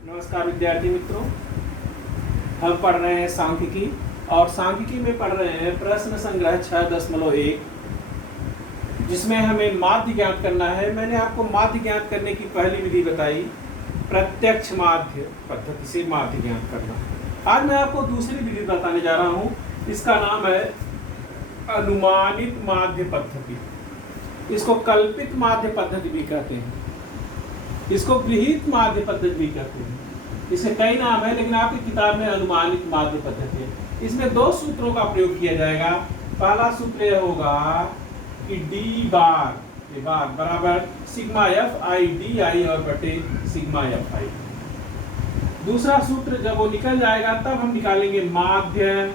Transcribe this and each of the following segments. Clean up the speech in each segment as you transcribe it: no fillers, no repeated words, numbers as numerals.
नमस्कार विद्यार्थी मित्रों, हम पढ़ रहे हैं सांख्यिकी और सांख्यिकी में पढ़ रहे हैं प्रश्न संग्रह 6.1 जिसमें हमें माध्य ज्ञात करना है। मैंने आपको माध्य ज्ञात करने की पहली विधि बताई, प्रत्यक्ष माध्य पद्धति से माध्य ज्ञात करना। आज मैं आपको दूसरी विधि बताने जा रहा हूँ, इसका नाम है अनुमानित माध्य पद्धति। इसको कल्पित माध्य पद्धति भी कहते हैं, इसको गृहीत माध्य पद्धति भी कहते हैं। इसे कई नाम है, लेकिन आपकी किताब में अनुमानित माध्य पद्धति है। इसमें दो सूत्रों का प्रयोग किया जाएगा। पहला सूत्र यह होगा कि डी बार बराबर sigma F I D I और बटे सिग्मा एफ आई। दूसरा सूत्र जब वो निकल जाएगा तब हम निकालेंगे माध्य।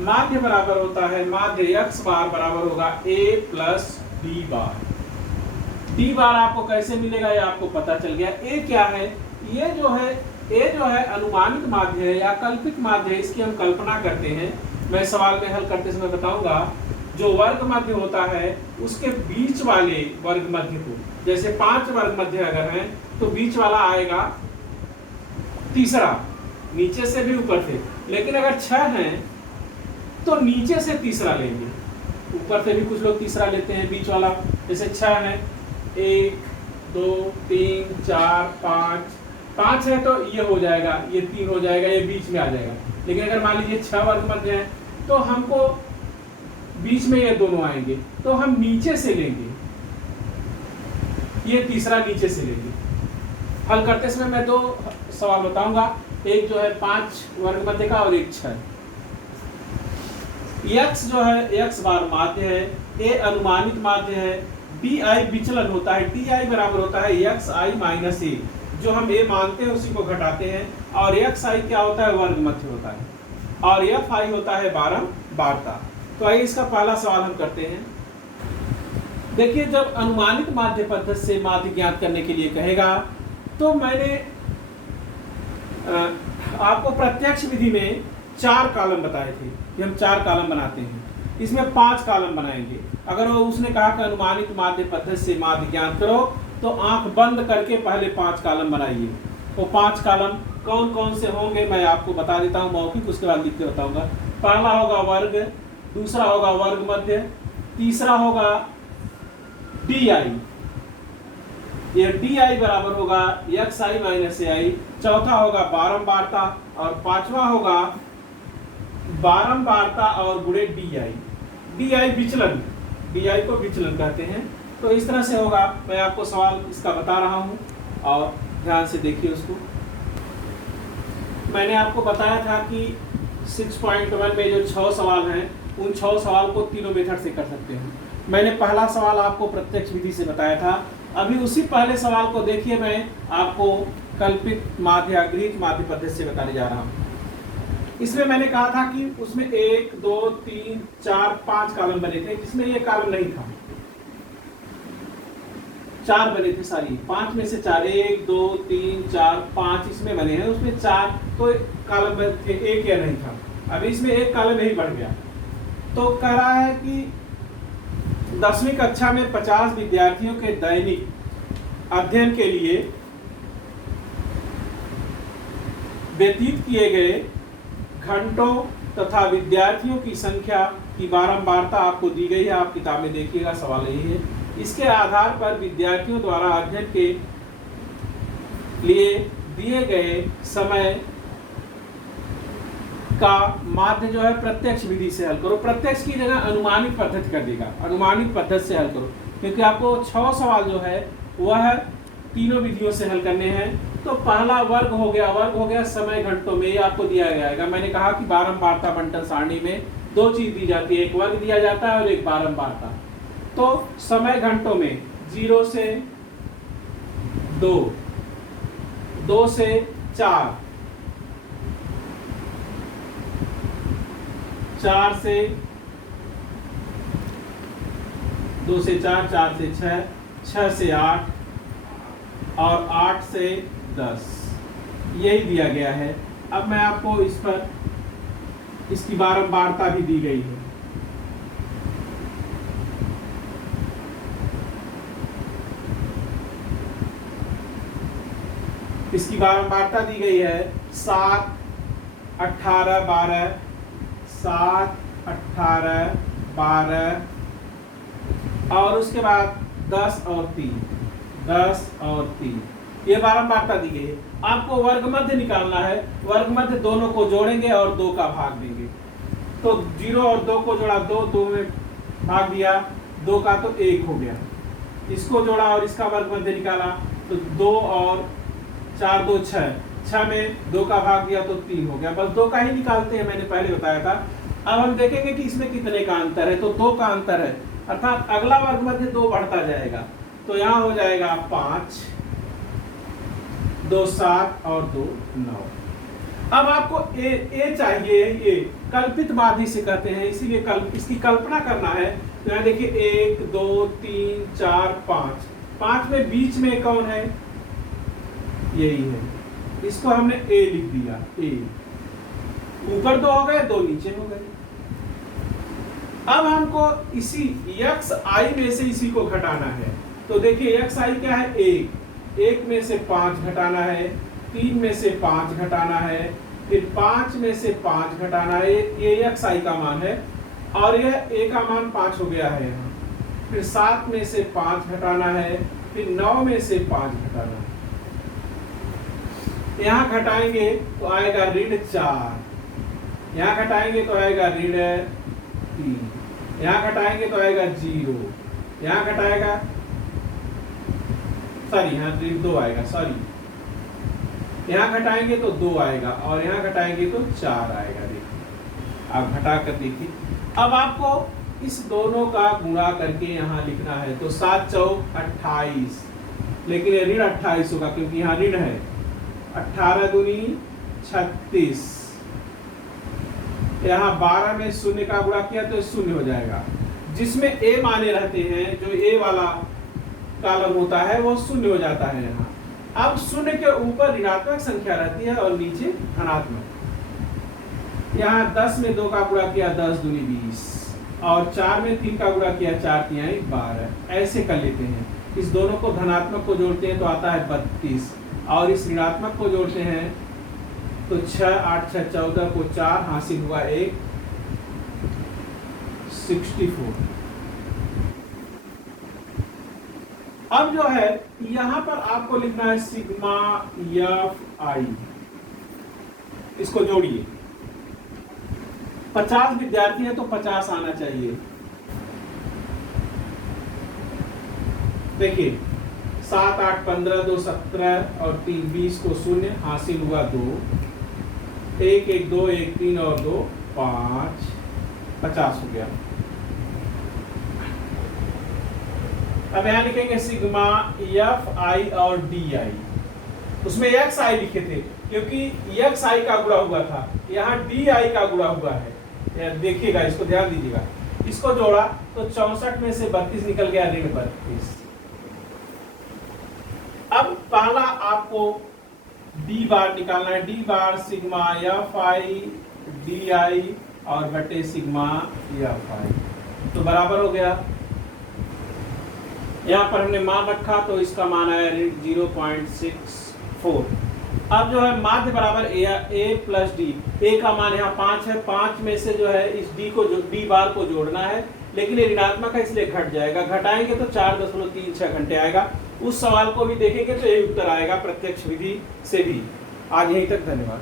माध्य बराबर होता है, माध्य एक्स बार बराबर होगा A plus D bar. D bar आपको कैसे मिलेगा ये आपको पता चल गया। ए क्या है? ये जो है ए जो है अनुमानित माध्य है या कल्पित माध्य है, इसकी हम कल्पना करते हैं। मैं सवाल में हल करते समय बताऊंगा। जो वर्ग मध्य होता है उसके बीच वाले वर्ग मध्य को, जैसे 5 वर्ग मध्य अगर हैं तो बीच वाला आएगा तीसरा, नीचे से भी ऊपर से। लेकिन अगर 6 हैं तो नीचे से तीसरा लेंगे, ऊपर से भी कुछ लोग तीसरा लेते हैं बीच वाला। जैसे 6 है, 1 2 3 4 5 है तो ये हो जाएगा, ये 3 हो जाएगा, ये बीच में आ जाएगा। लेकिन अगर मान लीजिए 6 वर्ग मध्य है तो हमको बीच में ये दोनों आएंगे, तो हम नीचे से लेंगे, ये तीसरा नीचे से लेंगे। हल करते समय मैं 2 सवाल बताऊंगा, एक जो है 5 वर्ग मध्य का और एक 6। x जो है x बार माध्य है, a अनुमानित माध्य है, di विचलन होता है, di बराबर होता है xi माइनस a। जो हम a मानते हैं उसी को घटाते हैं, और xi क्या होता है? वर्ग मध्य होता है, और fi होता है बारंबारता। तो आइए इसका पहला सवाल हम करते हैं। देखिए, जब अनुमानित माध्य पद्धति से माध्य ज्ञात करने के लिए कहेगा तो मैंने आपको प्रत्यक्ष विधि में 4 कॉलम बताए थे कि हम 4 कॉलम बनाते हैं। इसमें 5 कॉलम बनाएंगे। अगर वो उसने कहा कि अनुमानित माध्य पद्धति से माध्य ज्ञात करो तो आंख बंद करके पहले 5 कॉलम बनाइए। वो 5 कॉलम कौन कौन से होंगे मैं आपको बता देता हूँ मौखिक, उसके बाद लिख के बताऊंगा। पहला होगा वर्ग, दूसरा होगा वर्ग मध्य, तीसरा होगा डी आई, ये डी आई बराबर होगा एक्स आई माइनस ए आई, चौथा होगा बारंबारता, और पांचवा होगा बारंबारता और गुणे डी आई। डी आई विचलन, डी आई को विचलन कहते हैं। तो इस तरह से होगा। मैं आपको सवाल इसका बता रहा हूं और ध्यान से देखिए उसको। मैंने आपको बताया था कि 6.1 में जो 6 सवाल हैं उन 6 सवाल को तीनों मेथड से कर सकते हैं। मैंने पहला सवाल आपको प्रत्यक्ष विधि से बताया था। अभी उसी पहले सवाल को देखिए, मैं आपको कल्पित माध्य या गृहीत माध्य पद्धति से बताने जा रहा हूँ। इसमें मैंने कहा था कि उसमें 1 2 3 4 5 कॉलम बने थे, जिसमें ये कॉलम नहीं था। 4 बने थे सारी, 5 में से 4, 1 2 3 4 5 इसमें बने हैं। उसमें 4 तो कॉलम बने थे, एक या नहीं था। अभी इसमें एक कॉलम ही बढ़ गया। तो कह रहा है कि 10वीं कक्षा में 50 विद्यार्थियों के दैनिक अध्ययन के लिए व्यतीत किए गए घंटों तथा विद्यार्थियों की संख्या की बारंबारता आपको दी गई है। आप किताब में देखिएगा, सवाल यही है। इसके आधार पर विद्यार्थियों द्वारा अध्ययन के लिए दिए गए समय का माध्य जो है प्रत्यक्ष विधि से हल करो। प्रत्यक्ष की जगह अनुमानित पद्धति कर देगा, अनुमानित पद्धति से हल करो, क्योंकि आपको 6 सवाल जो है वह तीनों विधियों से हल करने हैं। तो पहला वर्ग हो गया समय घंटों में, ये आपको दिया जाएगा। मैंने कहा कि बारंबारता बंटन सारणी में 2 चीज दी जाती है, एक वर्ग दिया जाता है और एक बारंबारता। तो समय घंटों में 0 से 2, 2 से 4, 4 से 2 से 4, 4 से 6, 6 से 8 और 8 से 10, यही दिया गया है। अब मैं आपको इस पर इसकी बारंबारता भी दी गई है। इसकी बारंबारता दी गई है 7, 18, 12, 7, 18, 12 और उसके बाद 10 और 3, 10 और 3, ये बारंबारता दी गई है। आपको वर्ग मध्य निकालना है। वर्ग मध्य दोनों को जोड़ेंगे और 2 का भाग देंगे। तो 0 और 2 को जोड़ा, 2 में भाग दिया, 2 का तो 1 हो गया। इसको जोड़ा और इसका वर्ग मध्य निकाला तो 2 और 4, 2, 6, 6 में 2 का भाग दिया तो 3 हो गया। बस 2 का ही निकालते हैं, मैंने पहले बताया था। अब हम देखेंगे कि इसमें कितने का अंतर है। तो 2 का अंतर है, अर्थात अगला वर्ग मध्य 2 बढ़ता जाएगा। तो यहाँ हो जाएगा 5, 2 7 और 2 9। अब आपको ए चाहिए, ये कल्पित माध्य से कहते हैं, इसीलिए इसकी कल्पना करना है। तो यहाँ देखिए 1 2 3 4 5, 5 में बीच में कौन है? यही है। इसको हमने ए लिख दिया। ए ऊपर 2 हो गए, 2 नीचे हो गए। अब हमको इसी x i में से इसी को घटाना है। तो देखिए x i क्या है? 1 में से 5 घटाना है, 3 में से 5 घटाना है, फिर 5 में से 5 घटाना है। ये x i का मान है और यह a का मान 5 हो गया है यहाँ। फिर 7 में से 5 घटाना है, फिर 9 में से 5 घटाना है। यहाँ घटाएंगे तो आएगा ऋण 4, यहाँ घटाएंगे तो आएगा ऋण 3, यहाँ घटाएंगे तो आएगा 0, यहाँ घटाएगा यहाँ ऋण 2 आएगा, यहाँ घटाएंगे तो 2 आएगा और यहाँ घटाएंगे तो 4 आएगा। देखिए आप घटा कर देखिए। अब आपको इस दोनों का गुणा करके यहाँ लिखना है। तो 7 चौक 28, लेकिन ये ऋण 28 होगा क्योंकि यहाँ ऋण है। 18 दूनी 36, यहाँ 12 में 0 का गुणा किया तो 0 हो जाएगा। जिसमें a माने रहते हैं, जो a वाला कॉलम होता है वो 0 हो जाता है यहाँ। अब 0 के ऊपर ऋणात्मक संख्या रहती है और नीचे धनात्मक। यहाँ 10 में 2 का गुणा किया 10 दूनी 20 और 4 में 3 का गुणा किया 4 तिहाई 12। ऐसे कर लेते हैं। इस दोनों को धनात्मक को जोड़ते हैं तो आता है 32 और इस ऋणात्मक को जोड़ते हैं तो 6 8 6 14 को 4 हासिल हुआ 1 64। अब जो है यहां पर आपको लिखना है सिग्मा एफ आई। इसको जोड़िए। 50 विद्यार्थी है तो 50 आना चाहिए। देखिए 7 8 15 2 17 और 3 20 को 0 हासिल हुआ 2, 1 1 2 1 3 और 2 5, 50 हो गया। अब यहाँ लिखेंगे सिग्मा एफ आई और डी आई। उसमें एक्स आई लिखे थे क्योंकि एक्स आई का गुणा हुआ था, यहाँ डी आई का गुणा हुआ है। देखिएगा, इसको ध्यान दीजिएगा। इसको जोड़ा तो 64 में से 32 निकल गया, ऋण 32। अब पहला आपको डी बार निकालना है। D bar sigma F I D I और बटे सिग्मा एफ आई, तो बराबर हो गया। यहाँ पर हमने मान रखा तो इसका मान आया 0.64। अब जो है माध्य बराबर ए प्लस डी। ए का मान यहाँ 5 है, 5 में से जो है इस डी को डी बार को जोड़ना है, लेकिन ये ऋणात्मक है इसलिए घट जाएगा। घटाएंगे तो 4.36 घंटे आएगा। उस सवाल को भी देखेंगे तो यही उत्तर आएगा प्रत्यक्ष विधि से भी। आज यहीं तक, धन्यवाद।